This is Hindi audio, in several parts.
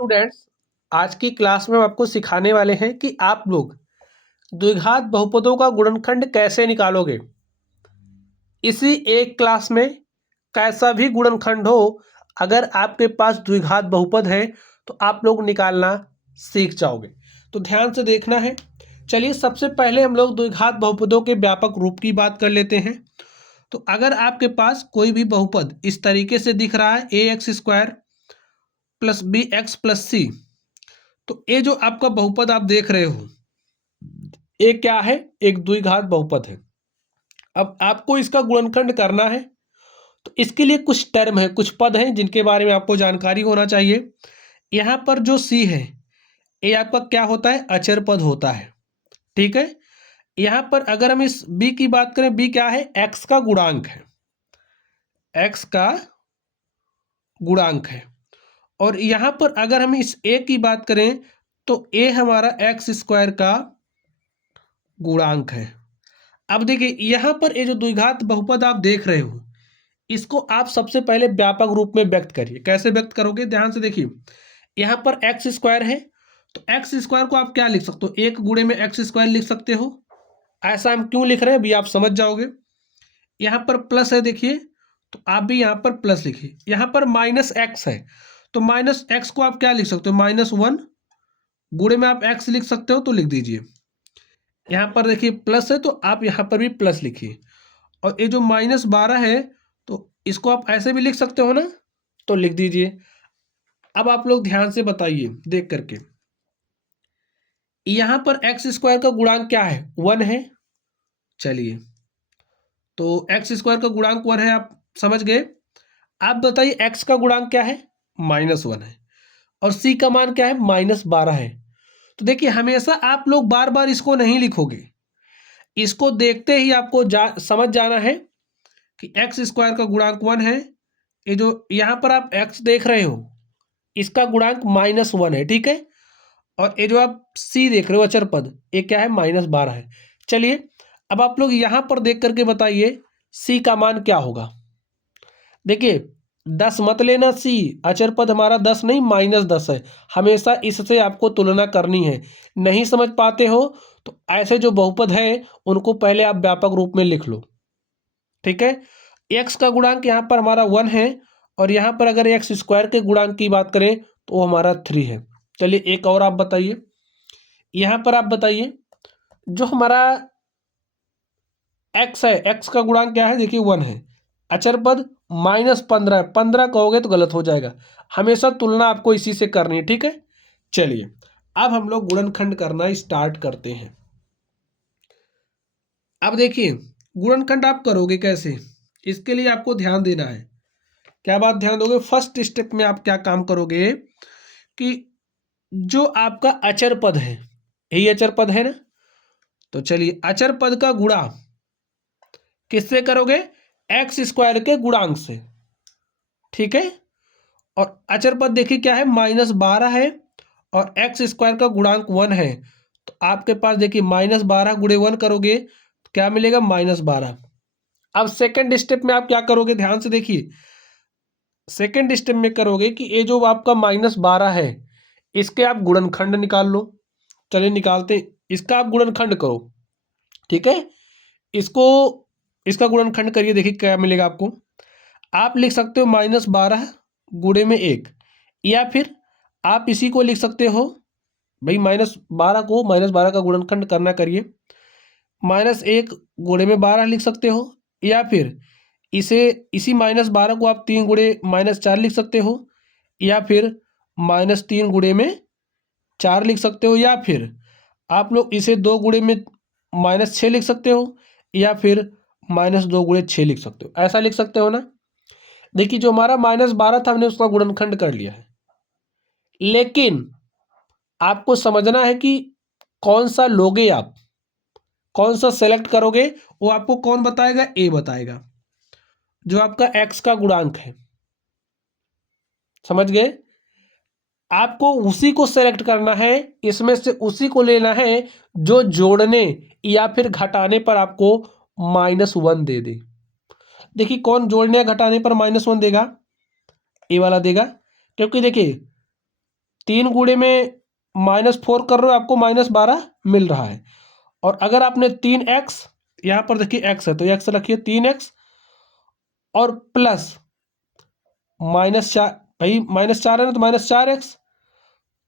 स्टूडेंट्स, आज की क्लास में हम आपको सिखाने वाले हैं कि आप लोग द्विघात बहुपदों का गुणनखंड कैसे निकालोगे। इसी एक क्लास में कैसा भी गुणनखंड हो, अगर आपके पास द्विघात बहुपद है तो आप लोग निकालना सीख जाओगे। तो ध्यान से देखना है। चलिए, सबसे पहले हम लोग द्विघात बहुपदों के व्यापक रूप की बात कर लेते हैं। तो अगर आपके पास कोई भी बहुपद इस तरीके से दिख रहा है, A X square plus B X plus C, तो ये जो आपका बहुपद आप देख रहे हो, ये क्या है? एक द्विघात बहुपद है। अब आपको इसका गुणनखंड करना है, तो इसके लिए कुछ टर्म है, कुछ पद हैं जिनके बारे में आपको जानकारी होना चाहिए। यहाँ पर जो सी है, ये आपका क्या होता है? अचर पद होता है। ठीक है। यहाँ पर अगर हम इस बी की बात करें, बी क्या है? एक्स का गुणांक है, एक्स का गुणांक है। और यहाँ पर अगर हम इस ए की बात करें, तो ए हमारा एक्स स्क्वायर का गुणांक है। अब देखिए, यहाँ पर ये जो द्विघात बहुपद आप देख रहे हो, इसको आप सबसे पहले व्यापक रूप में व्यक्त करिए। कैसे व्यक्त करोगे? ध्यान से देखिए, यहाँ पर एक्स स्क्वायर है, तो एक्स स्क्वायर को आप क्या लिख सकते हो? एक गुणे में एक्स स्क्वायर लिख सकते हो। ऐसा हम क्यों लिख रहे हैं अभी आप समझ जाओगे। यहाँ पर प्लस है, देखिए, तो आप भी यहाँ पर प्लस लिखिए। यहाँ पर माइनस एक्स है, तो माइनस एक्स को आप क्या लिख सकते हो? -1 गुणे में आप एक्स लिख सकते हो, तो लिख दीजिए। यहाँ पर देखिए प्लस है, तो आप यहाँ पर भी प्लस लिखिए। और ये जो -12 है, तो इसको आप ऐसे भी लिख सकते हो ना, तो लिख दीजिए। अब आप लोग ध्यान से बताइए देख करके, यहाँ पर एक्स स्क्वायर का गुणांक क्या है? 1 है। चलिए, तो एक्स स्क्वायर का गुणांक 1 है, आप समझ गए। आप बताइए एक्स का गुणांक क्या है? -1 है। और सी का मान क्या है? -12 है। तो देखिए, हमेशा आप लोग बार बार इसको नहीं लिखोगे, इसको देखते ही आपको समझ जाना है कि एक्स स्क्वायर का गुणांक 1 है। ये जो यहाँ पर आप एक्स देख रहे हो, इसका गुणांक -1 है। ठीक है। और ये जो आप सी देख रहे हो अचर पद, ये क्या है? -12 है। चलिए, अब आप लोग यहाँ पर देख करके बताइए सी का मान क्या होगा। देखिए, 10 मत लेना, सी अचर पद हमारा 10 नहीं, -10 है। हमेशा इससे आपको तुलना करनी है। नहीं समझ पाते हो तो ऐसे जो बहुपद है उनको पहले आप व्यापक रूप में लिख लो। ठीक है। एक्स का गुणांक यहाँ पर हमारा 1 है, और यहाँ पर अगर एक्स स्क्वायर के गुणांक की बात करें तो वो हमारा 3 है। चलिए, एक और आप बताइए। यहाँ पर आप बताइए जो हमारा एक्स है, एक्स का गुणांक क्या है? देखिए 1 है। अचर पद -15 है। 15 कहोगे तो गलत हो जाएगा। हमेशा तुलना आपको इसी से करनी है। ठीक है। चलिए, अब हम लोग गुणनखंड करना स्टार्ट करते हैं। अब देखिए, गुणनखंड आप करोगे कैसे, इसके लिए आपको ध्यान देना है। क्या बात ध्यान दोगे? फर्स्ट स्टेप में आप क्या काम करोगे कि जो आपका अचर पद है, यही अचर पद है ना, तो चलिए अचर पद का गुणा किससे करोगे? एक्स स्क्वायर के गुणांक से। ठीक है। और अचर पद देखिए क्या है? -12 है, और एक्स स्क्वायर का गुणांक 1 है। तो आपके पास देखिए -12 गुणे 1 करोगे तो क्या मिलेगा? -12। अब सेकंड स्टेप में आप क्या करोगे? ध्यान से देखिए, सेकंड स्टेप में करोगे कि ये जो आपका -12 है, इसके आप गुणनखंड निकाल लो। चलिए निकालते हैं। इसका आप गुणनखंड करो। ठीक है। इसको इसका गुणनखंड करिए, देखिए क्या मिलेगा आपको। आप लिख सकते हो -12 गुणे में 1, या फिर आप इसी को लिख सकते हो भाई, -12 को -12 का गुणनखंड करना करिए, -1 गुणे में 12 लिख सकते हो, या फिर इसे इसी -12 को आप 3 गुणे -4 लिख सकते हो, या फिर -3 गुणे में 4 लिख सकते हो, या फिर आप लोग इसे 2 गुणे में -6 लिख सकते हो, या फिर -2 गुणे 6 लिख सकते हो। ऐसा लिख सकते हो ना। देखिए, जो हमारा -12 था हमने उसका गुणनखंड कर लिया है, लेकिन आपको समझना है कि कौन सा लोगे आप, कौन सा सेलेक्ट करोगे, वो आपको कौन बताएगा? ए बताएगा, जो आपका एक्स का गुणांक है। समझ गए? आपको उसी को सेलेक्ट करना है, इसमें से उसी को लेना है जो जोड़ने या फिर घटाने पर आपको -1 दे दे। देखिए, कौन जोड़ने या घटाने पर -1 देगा? ए वाला देगा। क्योंकि देखिए 3 गुणे में -4 कर रहे हो, आपको -12 मिल रहा है। और अगर आपने 3x, यहाँ पर देखिए x है तो x रखिए 3x और प्लस -4, भाई -4 है ना तो -4x,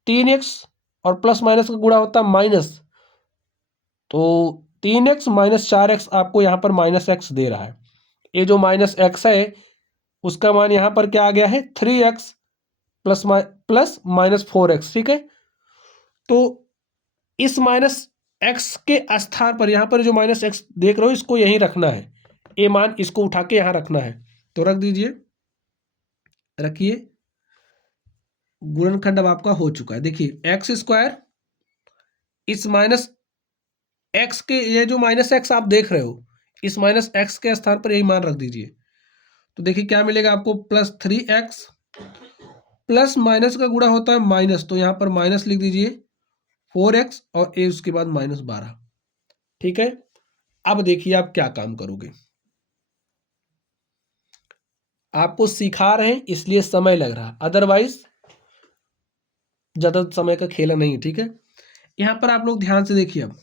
3x और प्लस माइनस का गुणा होता है माइनस, तो 3x - 4x आपको यहाँ पर -x दे रहा है। ये जो -x है उसका मान यहाँ पर क्या आ गया है 3x प्लस -4x, ठीक है। तो इस -x के स्थान पर यहाँ पर जो -x देख रहे हो इसको यहीं रखना है, ये मान इसको उठा के यहाँ रखना है, तो रख दीजिए, रखिए। गुणनखंड अब आपका हो चुका है। देखिए x² इस -x के, ये जो -x आप देख रहे हो इस -x के स्थान पर यही मान रख दीजिए, तो देखिए क्या मिलेगा आपको, +3x प्लस माइनस का गुणा होता है माइनस, तो यहाँ पर माइनस लिख दीजिए 4x और ए उसके बाद -12, ठीक है। अब देखिए आप क्या काम करोगे, आपको सिखा रहे हैं इसलिए समय लग रहा है, अदरवाइज ज्यादा समय का खेला नहीं है, ठीक है। यहां पर आप लोग ध्यान से देखिए, अब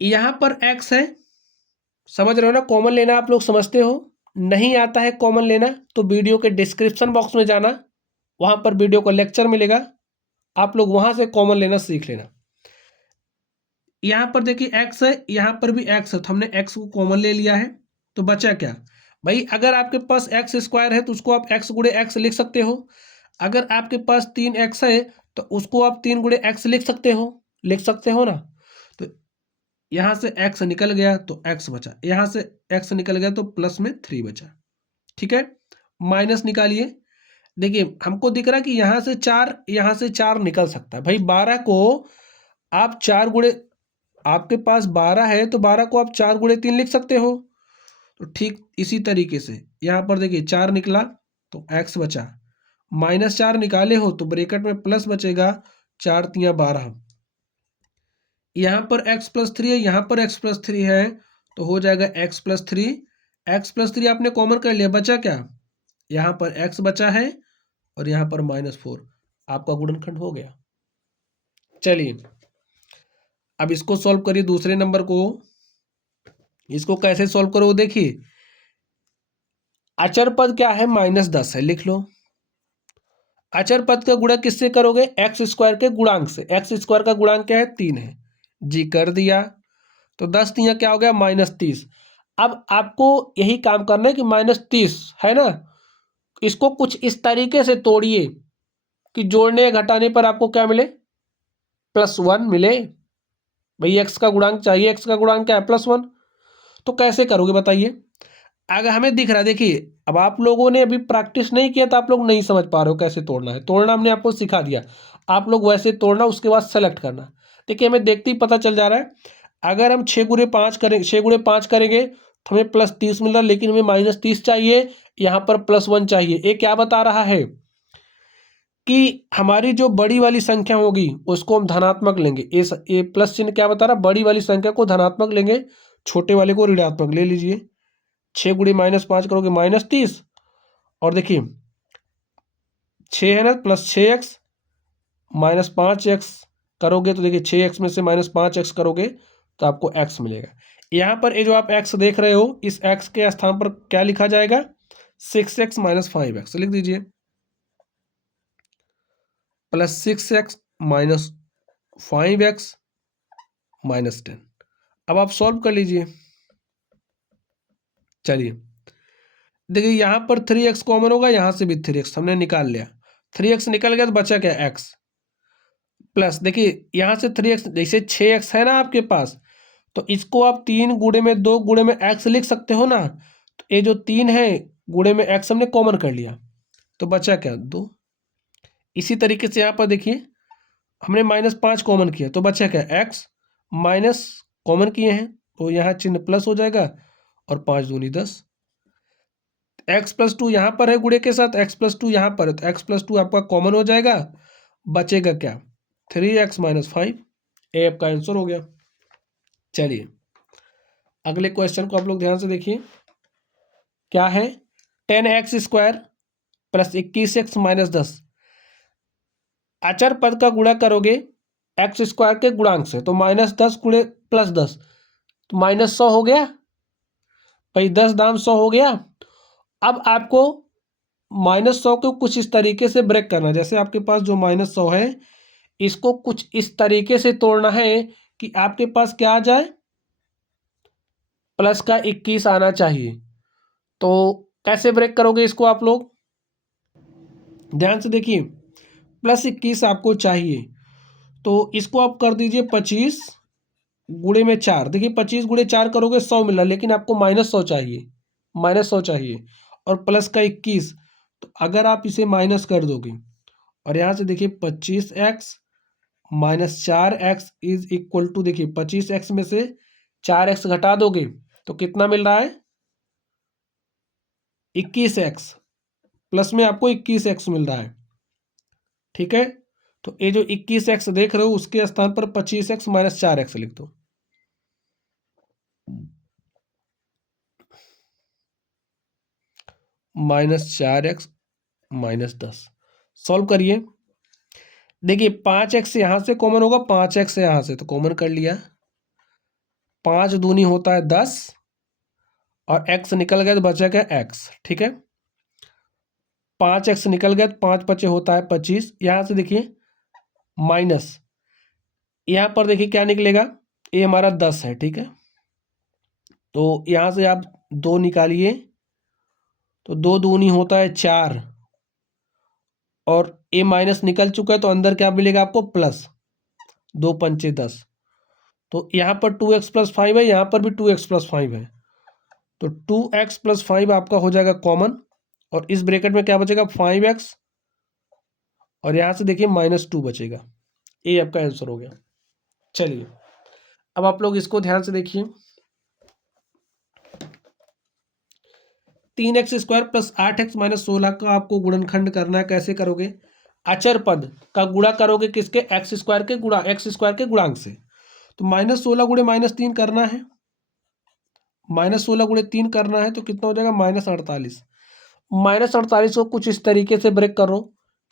यहां पर x है, समझ रहे हो ना, कॉमन लेना आप लोग समझते हो। नहीं आता है कॉमन लेना तो वीडियो के डिस्क्रिप्शन बॉक्स में जाना, वहां पर वीडियो का लेक्चर मिलेगा, आप लोग वहां से कॉमन लेना सीख लेना। यहां पर देखिए x है, यहां पर भी x है, तो हमने x को कॉमन ले लिया है, तो बचा क्या भाई, अगर आपके पास x² है तो उसको आप x गुणे x लिख सकते हो। अगर आपके पास 3x है तो उसको आप 3 गुणे x लिख सकते हो ना। तो यहां से x निकल गया तो x बचा, यहां से x निकल गया तो प्लस में 3 बचा, ठीक है। माइनस निकालिए, देखिए हमको दिख रहा है कि यहां से 4 निकल सकता है भाई। 12 को आप 4 गुणे, आपके पास 12 है तो 12 को आप 4 गुणे 3 लिख सकते हो, तो ठीक इसी तरीके से यहां पर देखिए 4 निकला तो x बचा, -4 निकाले हो तो ब्रैकेट में प्लस बचेगा, 4 तिया 12, यहां पर x+3 है, यहां पर x+3 है, तो हो जाएगा x+3, x+3 आपने कॉमन कर लिया, बचा क्या, यहां पर x बचा है और यहां पर -4, आपका गुणनखंड हो गया। चलिए अब इसको सॉल्व करिए, दूसरे नंबर को, इसको कैसे सॉल्व करो देखिए, अचर पद क्या है, -10 है, लिख लो। अचर पद का गुणा किससे करोगे, x² के गुणांक से, x² का गुणांक क्या है 3 है जी, कर दिया, तो 10 तिया क्या हो गया -30। अब आपको यही काम करना है कि -30 है ना, इसको कुछ इस तरीके से तोड़िए कि जोड़ने या घटाने पर आपको क्या मिले, +1 मिले। भाई x का गुणांक चाहिए, x का गुणांक क्या है +1, तो कैसे करोगे बताइए। अगर हमें दिख रहा है, देखिए अब आप लोगों ने अभी प्रैक्टिस नहीं किया तो आप लोग नहीं समझ पा रहे हो कैसे तोड़ना है, तोड़ना हमने आपको सिखा दिया, आप लोग वैसे तोड़ना, उसके बाद सेलेक्ट करना। देखिए हमें देखते ही पता चल जा रहा है, अगर हम 6 गुणे 5 करें, 6 गुणे 5 करेंगे तो हमें +30 मिल रहा है, लेकिन हमें -30 चाहिए, यहाँ पर +1 चाहिए। ये क्या बता रहा है कि हमारी जो बड़ी वाली संख्या होगी उसको हम धनात्मक लेंगे, ये प्लस चिन्ह क्या बता रहा है, बड़ी वाली संख्या को धनात्मक लेंगे, छोटे वाले को ऋणात्मक ले लीजिए। 6 गुणे -5 करोगे -30, और देखिए 6 है ना, +6x -5x करोगे तो देखिए 6x में से -5x करोगे तो आपको x मिलेगा। यहाँ पर ये जो आप x देख रहे हो, इस x के स्थान पर क्या लिखा जाएगा, 6x - 5x लिख दीजिए, +6x - 5x -10। अब आप सॉल्व कर लीजिए। चलिए देखिए यहाँ पर 3x कॉमन होगा, यहाँ से भी 3x हमने निकाल लिया, 3x निकल गया तो बचा क्या x, प्लस देखिए यहाँ से 3x, जैसे 6x है ना आपके पास, तो इसको आप 3 गुणे में 2 गुणे में x लिख सकते हो ना, तो ये जो 3 है गुणे में x हमने कॉमन कर लिया, तो बचा क्या 2। इसी तरीके से यहाँ पर देखिए हमने -5 कॉमन किया तो बचा क्या x, माइनस कॉमन किए हैं तो यहाँ चिन्ह प्लस हो जाएगा, और 5 दूनी 10, x+2 यहाँ पर है गुणे के साथ, x+2 यहाँ पर है तो x+2 आपका कॉमन हो जाएगा, बचेगा क्या 3x - 5, ये आपका आंसर हो गया। चलिए अगले क्वेश्चन को आप लोग ध्यान से देखिए, क्या है, 10x² + 21x - 10, अचर पद का गुणा करोगे एक्स स्क्वायर के गुणांक से, तो -10 गुणे +10 तो -100 हो गया भाई, 10 दाम 100 हो गया। अब आपको -100 को कुछ इस तरीके से ब्रेक करना है, जैसे आपके पास जो -100 है इसको कुछ इस तरीके से तोड़ना है कि आपके पास क्या आ जाए, प्लस का 21 आना चाहिए। तो कैसे ब्रेक करोगे इसको आप लोग, ध्यान से देखिए, +21 आपको चाहिए, तो इसको आप कर दीजिए 25 गुणे में 4। देखिए 25 गुणे 4 करोगे 100 मिला, लेकिन आपको -100 चाहिए, -100 चाहिए और प्लस का 21। तो अगर आप इसे माइनस कर दोगे और यहाँ से देखिए 25x minus 4x is equal to, देखिए 25x में से 4x घटा दोगे तो कितना मिल रहा है, 21x, प्लस में आपको 21x मिल रहा है। ठीक है, तो ये जो 21x देख रहे हो उसके स्थान पर 25x माइनस 4x लिख दो। -4x -10 सॉल्व करिए। देखिए 5x यहाँ से कॉमन होगा, 5x यहाँ से तो कॉमन कर लिया, 5 दूनी होता है 10 और x निकल गया तो बचा क्या x। ठीक है, 5x निकल गया तो 5 बचे होता है 25। यहाँ से देखिए माइनस, यहाँ पर देखिए क्या निकलेगा, ये हमारा 10 है। ठीक है, तो यहाँ से आप 2 निकालिए तो 2 दूनी होता है 4 और ए माइनस निकल चुका है तो अंदर क्या मिलेगा आपको, प्लस, 2 पंचे 10। तो यहाँ पर 2x + 5 है, यहाँ पर भी 2x + 5 है, तो 2x + 5 आपका हो जाएगा कॉमन और इस ब्रैकेट में क्या बचेगा, 5x और यहाँ से देखिए -2 बचेगा। ये आपका आंसर हो गया। चलिए अब आप लोग इसको ध्यान से देखिए, 3x² + 8x - 16 का आपको गुणनखंड करना है। कैसे करोगे, अचर पद का गुणा करोगे किसके, x² के गुणा x² के गुणांक से। तो -16 गुणे -3 करना है, -16 गुणे 3 करना है तो कितना हो जाएगा, -48। -48 को कुछ इस तरीके से ब्रेक करो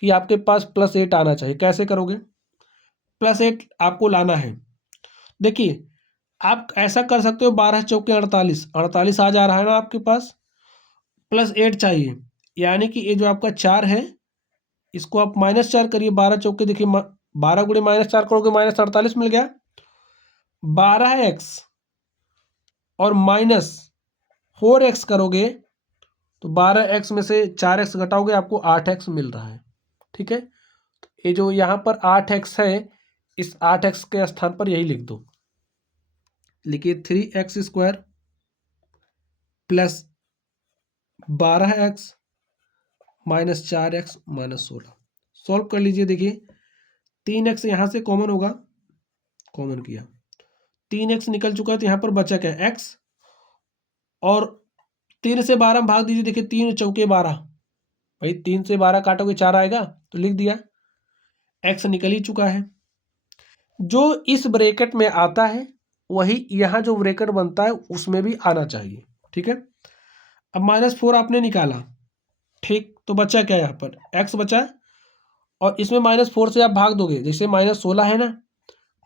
कि आपके पास +8 आना चाहिए। कैसे करोगे, +8 आपको लाना है। देखिए आप ऐसा कर सकते हो, 12 चौके 48, 48 आ जा रहा है ना आपके पास, +8 चाहिए, यानी कि ये जो आपका 4 है इसको आप -4 करिए, 12 चौके देखिए 12 गुणे -4 करोगे -48 मिल गया। 12x और -4x करोगे तो 12x में से 4x घटाओगे आपको 8x मिल रहा है। ठीक है, ये जो यहाँ पर 8x है इस 8x के स्थान पर यही लिख दो, लिखिए 3x² + 12x -4x -16। सॉल्व कर लीजिए। देखिए 3x यहाँ से कॉमन होगा, कॉमन किया, 3x निकल चुका है तो यहाँ पर बचा क्या, x, और 3 से 12 में भाग दीजिए। देखिए 3 चौके 12, भाई 3 से 12 काटोगे 4 आएगा तो लिख दिया, x निकल ही चुका है। जो इस ब्रैकेट में आता है वही यहाँ जो ब्रैकेट बनता है उसमें भी आना चाहिए। ठीक है, अब -4 आपने निकाला, ठीक, तो बचा क्या, यहाँ पर x बचा और इसमें -4 से आप भाग दोगे, जैसे -16 है ना,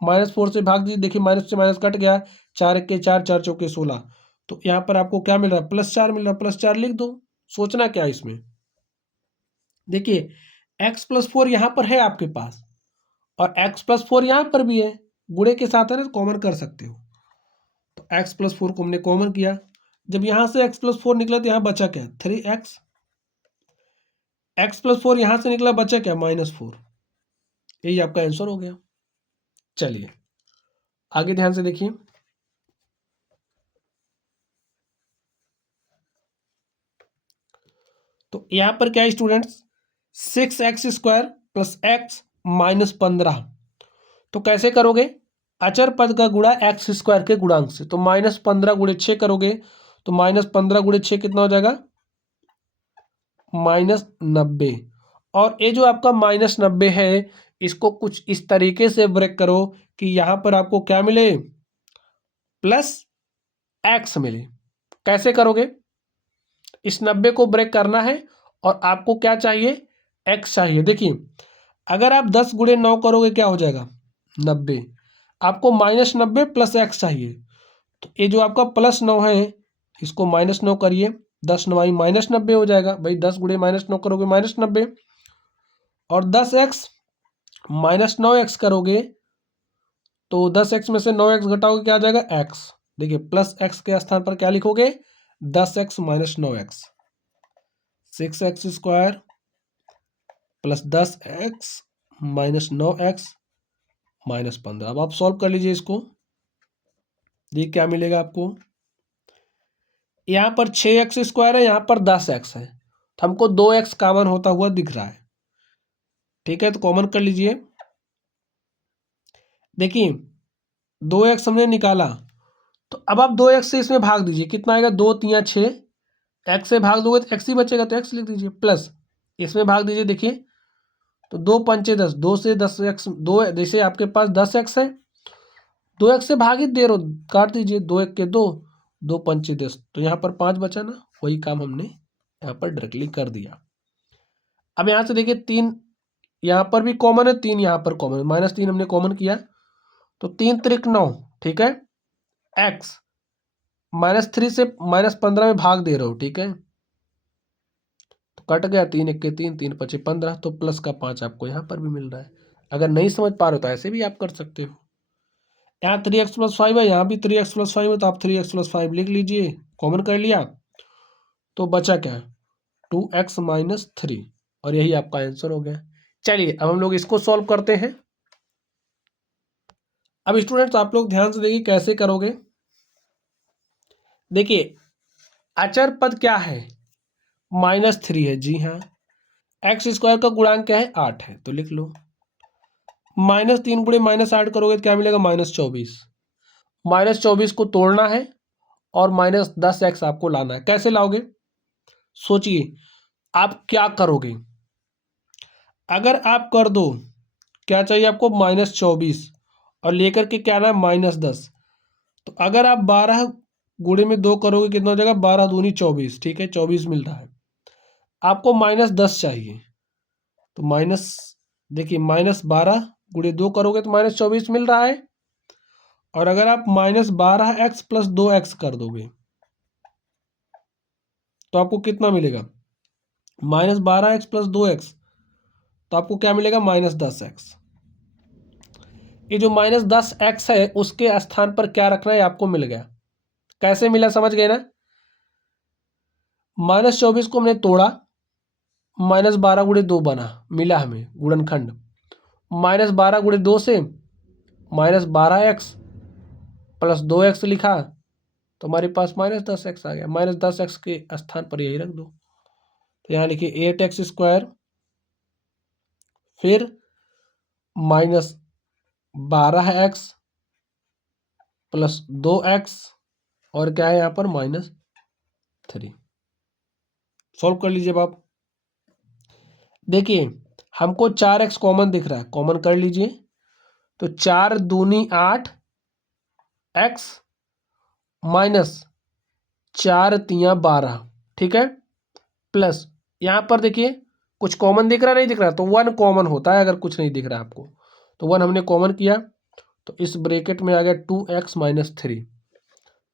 -4 से भाग दीजिए। देखिए माइनस से माइनस कट गया, 4 के 4, 4 चौके 16, तो यहाँ पर आपको क्या मिल रहा है, +4 मिल रहा है, +4 लिख दो। सोचना क्या है इसमें, देखिए x + 4 यहाँ पर है आपके पास और x + 4 यहाँ पर भी है, गुणे के साथ है ना, कॉमन कर सकते हो। तो x + 4 को हमने कॉमन किया, जब यहाँ से x + 4 निकला तो यहाँ बचा क्या, 3x, x + 4 यहाँ से निकला, बचा क्या, -4। यही आपका आंसर हो गया। चलिए आगे ध्यान से देखिए, तो यहाँ पर क्या है स्टूडेंट्स, 6x² + x -15। तो कैसे करोगे, अचर पद का गुणा x² के गुणांक से। तो -15 गुणे 6 करोगे तो -15 गुणे 6 कितना हो जाएगा, -90। और ये जो आपका -90 है इसको कुछ इस तरीके से ब्रेक करो कि यहाँ पर आपको क्या मिले, +x मिले। कैसे करोगे, इस 90 को ब्रेक करना है और आपको क्या चाहिए, x चाहिए। देखिए अगर आप 10 गुणे 9 करोगे क्या हो जाएगा 90। आपको -90 प्लस एक्स चाहिए, तो ये जो आपका +9 है इसको -9 करिए, 10 9 -90 हो जाएगा भाई। 10 गुणे -9 करोगे -90, और 10x -9x करोगे तो 10x में से 9x घटाओगे क्या आ जाएगा x। देखिए प्लस एक्स के स्थान पर क्या लिखोगे 10x - 9x, 6x² plus 10x - 9x -15। अब आप सॉल्व कर लीजिए इसको, देखिए क्या मिलेगा आपको। यहाँ पर 6x² है, यहाँ पर 10x है, तो हमको 2x कॉमन होता हुआ दिख रहा है। ठीक है, तो कॉमन कर लीजिए। देखिए 2x हमने निकाला, तो अब आप 2x से इसमें भाग दीजिए, कितना आएगा 2 3 6, x से भाग दोगे तो x ही बचेगा, तो x लिख दीजिए, प्लस इसमें भाग दीजिए। देखिए तो 2 5 10, 2 से 10x, 2 जैसे आपके पास 10x है, 2x से भाग ही दे रहे हो, काट दीजिए, 2 1 के 2, 2 5 10, तो यहाँ पर 5 बचा ना, वही काम हमने यहाँ पर डायरेक्टली कर दिया। अब यहाँ से देखिए 3 यहाँ पर भी कॉमन है, 3 यहाँ पर कॉमन है, -3 हमने कॉमन किया, तो 3 त्रिक 9, ठीक है। x -3 से -15 में भाग दे रहे हो, ठीक है, तो कट गया, 3 1 के 3, 3 5 15, तो प्लस का 5 आपको यहाँ पर भी मिल रहा है। अगर नहीं समझ पा रहे हो तो ऐसे भी आप कर सकते हो। यहाँ 3x + 5 है, यहाँ भी 3x + 5 है, तो आप 3x + 5 लिख लीजिए, कॉमन कर लिया, तो बचा क्या 2x - 3, और यही आपका आंसर हो गया। चलिए अब हम लोग इसको सॉल्व करते हैं। अब स्टूडेंट्स आप लोग ध्यान से देखिए कैसे करोगे। देखिए अचर पद क्या है -3 है, जी हाँ। x² का गुणांक क्या है 8 है, तो लिख लो। -3 गुणे -8 करोगे तो क्या मिलेगा -24। -24 को तोड़ना है और -10x आपको लाना है। कैसे लाओगे सोचिए, आप क्या करोगे। अगर आप कर दो, क्या चाहिए आपको -24 और लेकर के क्या ना -10, तो अगर आप 12 गुणे में 2 करोगे कितना हो जाएगा 12 दूनी 24, ठीक है, 24 मिल रहा है। आपको -10 चाहिए, तो देखिए -12 गुणे 2 करोगे तो -24 मिल रहा है, और अगर आप -12x + 2x कर दोगे तो आपको कितना मिलेगा -12x + 2x, तो आपको क्या मिलेगा -10x। ये जो -10x है उसके स्थान पर क्या रखना है आपको मिल गया। कैसे मिला समझ गए ना। -24 को हमने तोड़ा, -12 गुणे 2 बना, मिला हमें गुणनखंड। -12 गुणे 2 से -12x + 2x लिखा, तो हमारे पास -10x आ गया। -10x के स्थान पर यही रख दो, तो यहाँ लिखिए 8x², फिर -12x + 2x, और क्या है यहाँ पर -3। सॉल्व कर लीजिए अब आप। देखिए हमको 4x कॉमन दिख रहा है, कॉमन कर लीजिए, तो 4 दूनी 8 x -4 तियाँ 12, ठीक है, प्लस यहाँ पर देखिए कुछ कॉमन दिख रहा नहीं दिख रहा, तो 1 कॉमन होता है अगर कुछ नहीं दिख रहा आपको, तो 1 हमने कॉमन किया, तो इस ब्रैकेट में आ गया 2x - 3।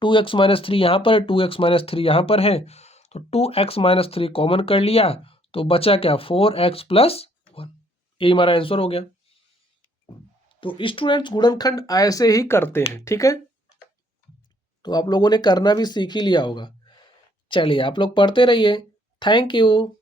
2x - 3 यहाँ पर है, 2x - 3 यहाँ पर है, तो 2x - 3 कॉमन कर लिया, तो बचा क्या 4x + 1, यही हमारा आंसर हो गया। तो स्टूडेंट्स गुणनखंड ऐसे ही करते हैं, ठीक है, तो आप लोगों ने करना भी सीख ही लिया होगा। चलिए आप लोग पढ़ते रहिए, थैंक यू।